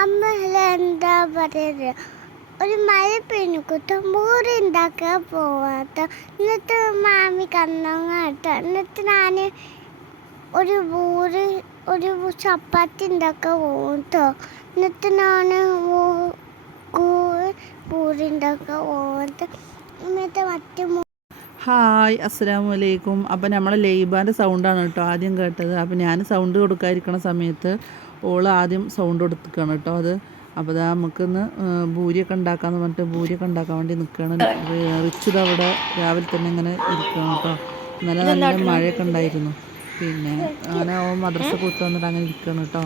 അമ്മ എന്താ പറയുക, ഒരു മഴ പെണ്ണുക്കുത്ത മൂറി ഉണ്ടാക്കാൻ പോവാത്ത. എന്നിട്ട് മാമി കന്നങ്ങാട്ടോ. എന്നിട്ട് ഞാൻ ഒരു ചപ്പാത്തി ഉണ്ടാക്കാൻ പോകും കേട്ടോ. എന്നിട്ട് ഞാൻ പൂരി ഉണ്ടാക്കാൻ പോകത്ത്. എന്നിട്ട് ഹായ്, അസ്സലാമു അലൈക്കും. അപ്പം നമ്മളെ ലൈബാൻ്റെ സൗണ്ടാണ് കേട്ടോ ആദ്യം കേട്ടത്. അപ്പം ഞാൻ സൗണ്ട് കൊടുക്കാതിരിക്കണ സമയത്ത് ഓൾ ആദ്യം സൗണ്ട് കൊടുത്തിരിക്കുകയാണ് കേട്ടോ. അത് അപ്പോൾ അതാ നമുക്കിന്ന് ഭൂരിയൊക്കെ ഉണ്ടാക്കാമെന്ന് പറഞ്ഞിട്ട് ഭൂരിയൊക്കെ ഉണ്ടാക്കാൻ വേണ്ടി നിൽക്കുകയാണ്. റിച്ചിത് അവിടെ രാവിലെ തന്നെ ഇങ്ങനെ ഇരിക്കുകയാണ് കേട്ടോ. ഇന്നലെ നല്ല മഴയൊക്കെ ഉണ്ടായിരുന്നു. പിന്നെ അങ്ങനെ മദ്രസ കൊടുത്തു വന്നിട്ട് അങ്ങനെ ഇരിക്കുകയാണ് കേട്ടോ.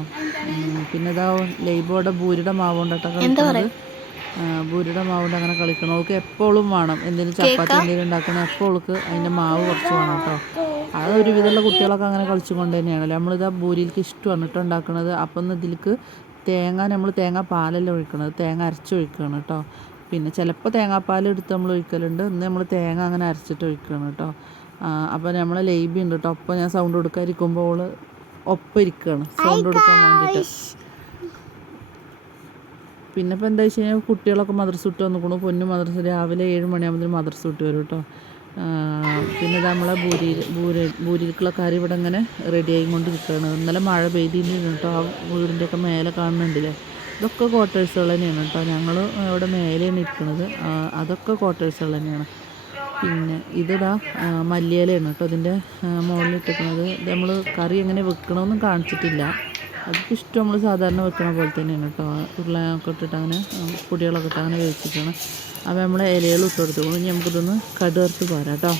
പിന്നെ ഇതാ ലൈബോടെ ഭൂരിയുടെ മാവ് കൊണ്ടിട്ടോ കളിക്കുന്നത്. ഭൂരിയുടെ മാവുകൊണ്ട് അങ്ങനെ കളിക്കണം. അവൾക്ക് എപ്പോഴും വേണം എന്തെങ്കിലും ചപ്പാത്തി എന്തെങ്കിലും ഉണ്ടാക്കണം. എപ്പോൾ അവൾക്ക് അതിൻ്റെ മാവ് കുറച്ച് വേണം കേട്ടോ. അത് ഒരുവിധമുള്ള കുട്ടികളൊക്കെ അങ്ങനെ കളിച്ചുകൊണ്ട് തന്നെയാണല്ലോ. നമ്മളിതാ ഭൂരിയിലേക്ക് ഇഷ്ടമാണ് കേട്ടോ ഉണ്ടാക്കുന്നത്. അപ്പം ഇതിലേക്ക് നമ്മൾ തേങ്ങ പാലല്ല ഒഴിക്കണത്, തേങ്ങ അരച്ചൊഴിക്കുകയാണ് കേട്ടോ. പിന്നെ ചിലപ്പോൾ തേങ്ങാപ്പാൽ എടുത്ത് നമ്മൾ ഒഴിക്കലുണ്ട്. ഇന്ന് നമ്മൾ തേങ്ങ അങ്ങനെ അരച്ചിട്ട് ഒഴിക്കുകയാണ് കേട്ടോ. അപ്പോൾ നമ്മളെ ലൈബി ഉണ്ട് കേട്ടോ. ഒപ്പം ഞാൻ സൗണ്ട് കൊടുക്കാതിരിക്കുമ്പോൾ അവൾ ഒപ്പം ഇരിക്കുകയാണ് സൗണ്ട് കൊടുക്കാൻ വേണ്ടിയിട്ട്. പിന്നെ ഇപ്പോൾ എന്താ വെച്ച് കഴിഞ്ഞാൽ കുട്ടികളൊക്കെ മദ്രസ വിട്ട് വന്നിക്കണു. പൊന്നു മദ്രസ രാവിലെ 7 മണിയാകുമ്പോൾ മദ്രസ വിട്ട് വരും കേട്ടോ. പിന്നെ നമ്മളെ ഭൂരിക്കുള്ള കറി ഇവിടെ ഇങ്ങനെ റെഡി ആയിക്കൊണ്ടിരിക്കുകയാണ്. ഇന്നലെ മഴ പെയ്തിരുന്നു കേട്ടോ. ആ വീടിൻ്റെയൊക്കെ മേലെ കാണുന്നുണ്ടല്ലേ, ഇതൊക്കെ ക്വാർട്ടേഴ്സുകൾ തന്നെയാണ് കേട്ടോ. ഞങ്ങൾ ഇവിടെ മേലെയാണ് ഇരിക്കുന്നത്. അതൊക്കെ ക്വാർട്ടേഴ്സുകൾ തന്നെയാണ്. പിന്നെ ഇതിടാ മല്ലിയിലയാണ് കേട്ടോ ഇതിൻ്റെ മുകളിലിട്ടിരിക്കുന്നത്. ഇത് നമ്മൾ കറി എങ്ങനെ വെക്കണമെന്നും കാണിച്ചിട്ടില്ല. അതൊക്കെ ഇഷ്ടം നമ്മൾ സാധാരണ വെക്കണ പോലെ തന്നെയാണ് കേട്ടോ. ഉരുളയൊക്കെ ഇട്ടിട്ട് അങ്ങനെ പൊടികളൊക്കെ ഇട്ട് അങ്ങനെ വേവിച്ചിട്ടാണ്. അപ്പോൾ നമ്മൾ ഇലകൾ ഇട്ട് കൊടുത്തു. ഇനി നമുക്കിതൊന്ന് കടുവറുത്ത് പോരാം കേട്ടോ.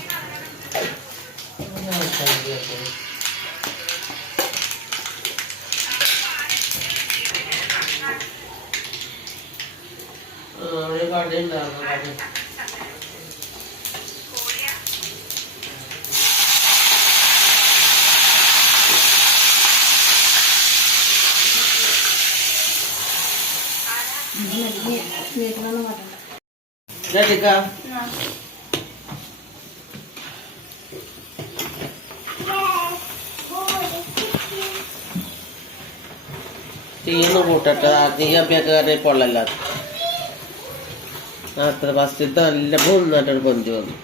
തീന്ന് കൂട്ടട്ടെ. തീ അപ്പിയൊക്കെ കയറി പൊള്ളല്ല. അത്ര ഫസ്റ്റത്തെ നല്ല നല്ലൊരു കൊഞ്ച് വന്നു.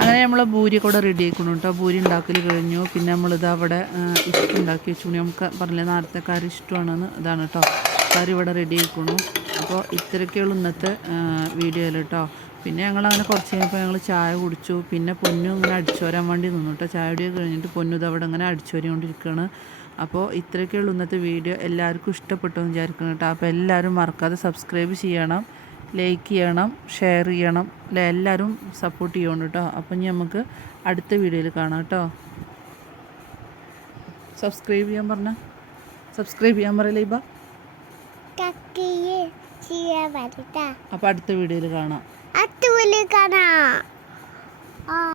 അങ്ങനെ നമ്മൾ ഭൂരി കൂടെ റെഡി ആയിക്കണം കേട്ടോ. ഭൂരി ഉണ്ടാക്കൽ കഴിഞ്ഞു. പിന്നെ നമ്മളിത് അവിടെ ഇഷ്ടം ഉണ്ടാക്കി വെച്ചു. നമുക്ക് പറഞ്ഞില്ല നേരത്തെ കറി ഇഷ്ടമാണെന്ന്. ഇതാണ് കേട്ടോ കറി ഇവിടെ റെഡി ആയിക്കണു. അപ്പോൾ ഇത്രയൊക്കെയുള്ള ഇന്നത്തെ വീഡിയോയിൽ കേട്ടോ. പിന്നെ ഞങ്ങളങ്ങനെ കുറച്ച് കഴിഞ്ഞപ്പോൾ ഞങ്ങൾ ചായ കുടിച്ചു. പിന്നെ പൊന്നു ഇങ്ങനെ അടിച്ചോരാൻ വേണ്ടി നിന്നു കേട്ടോ. ചായ കുടിയൊക്കെ കഴിഞ്ഞിട്ട് പൊന്നു ഇത് അവിടെ ഇങ്ങനെ അടിച്ചോരിക്കൊണ്ടിരിക്കുകയാണ്. അപ്പോൾ ഇത്രയൊക്കെയുള്ള ഇന്നത്തെ വീഡിയോ. എല്ലാവർക്കും ഇഷ്ടപ്പെട്ടു എന്ന് വിചാരിക്കണം കേട്ടോ. അപ്പോൾ എല്ലാവരും മറക്കാതെ സബ്സ്ക്രൈബ് ചെയ്യണം, ലൈക്ക് ചെയ്യണം, ഷെയർ ചെയ്യണം. എല്ലാവരും സപ്പോർട്ട് ചെയ്യണം കേട്ടോ. അപ്പം ഇനി നമുക്ക് അടുത്ത വീഡിയോയിൽ കാണാം കേട്ടോ. സബ്സ്ക്രൈബ് ചെയ്യാൻ പറയില്ല ഇബ. അപ്പോൾ അടുത്ത വീഡിയോയിൽ കാണാം.